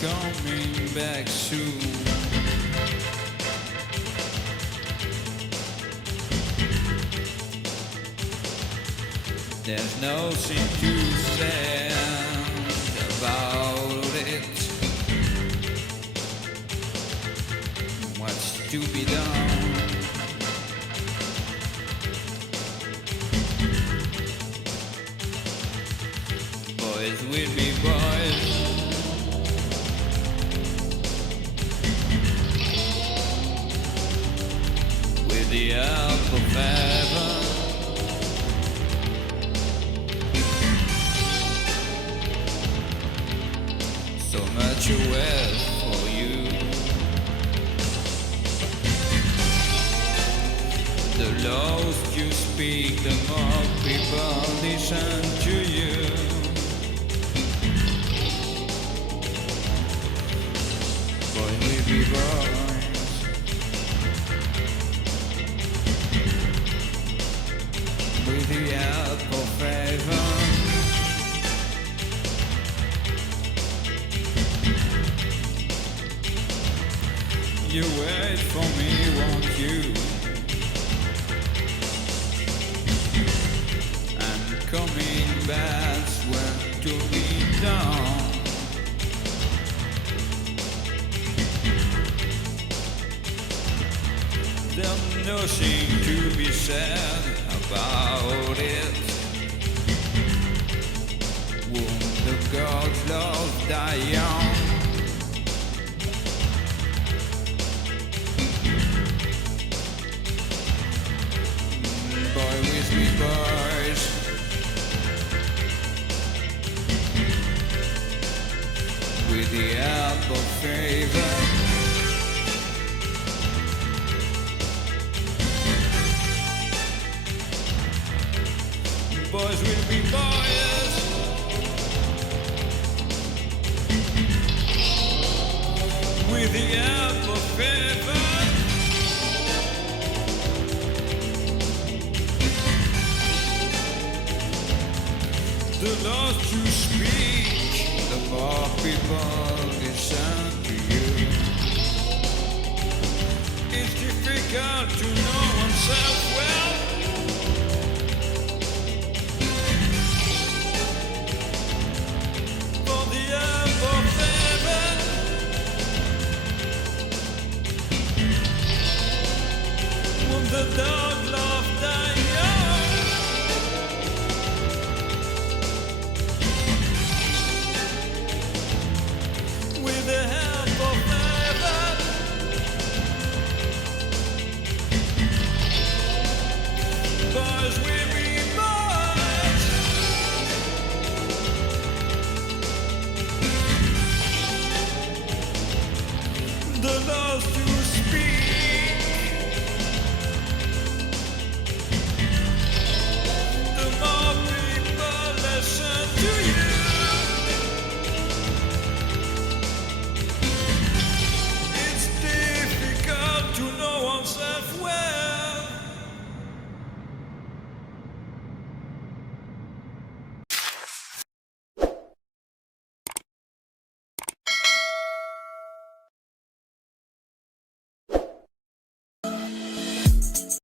coming back soon. There's nothing to say about it. What's to be done? Boys will be boys. With the help of heaven. So much aware for you. The less you speak, the more people listen to you. Boys will be boys. With the help of heaven. You wait for me, won't you? I'm coming back where to be done. There's nothing to be said about it. Won't the God's love die young? Boy with me boys. With the help of favor. Boys will be boys. With the help of favor. The less you speak, the more people listen to you. It's difficult to know oneself well. For the help of heaven, when the dark